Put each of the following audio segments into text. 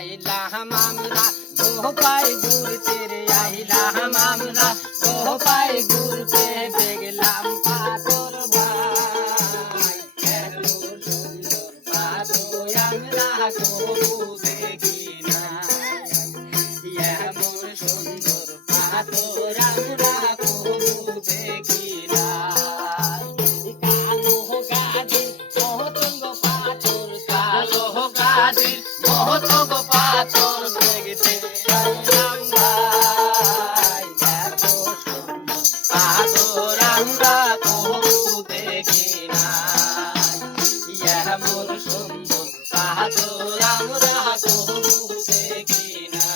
আমরা গোপাই ঘুরতে রে আইলাম আমরা গোপাই ঘুরতে দেখলাম পাথর ভাই এত সুন্দর পাথর আমরা কবু দেখি না এমন সুন্দর পাথর আমরা কবু দেখি না কালো গাজী মহতঙ্গ পাথর কালো গাজী মহতঙ্গ পাথর দেখতে আইলাম ভাই এত সুন্দর পাথর আমরা কবু দেখি না এমন সুন্দর পাথর আমরা কবু দেখি না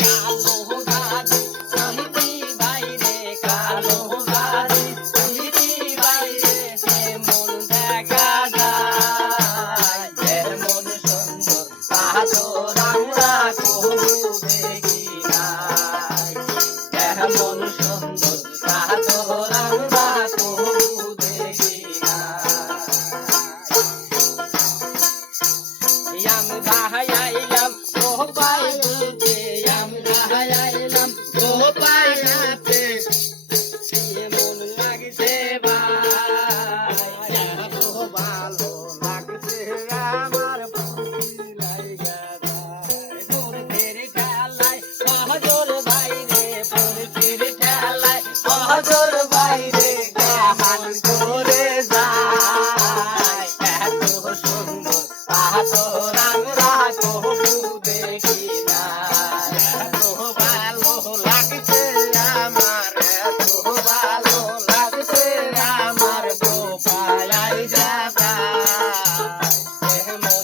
কালো গাজী সমিতি বাইরে কালো গাজী সমিতি বাইরে এমন দেখা যায় এমন সুন্দর পাথর আমরা কবু দেখি না এমন সুন্দর পাথর আমরা কবু দেখি না আমরা আইলাম গোপাই ঘুরতে আমরা আইলাম গোপাই ঘুরতে এমন লাগছে ভাই এত ভালো লাগছে আমার ফুটি লাইগা যায় পুরীর ঠেলায় মহাজোর বাইরে পুরীর ঠেলায় মহাজোর বাইরে গান করে যায় এত সুন্দর পাথর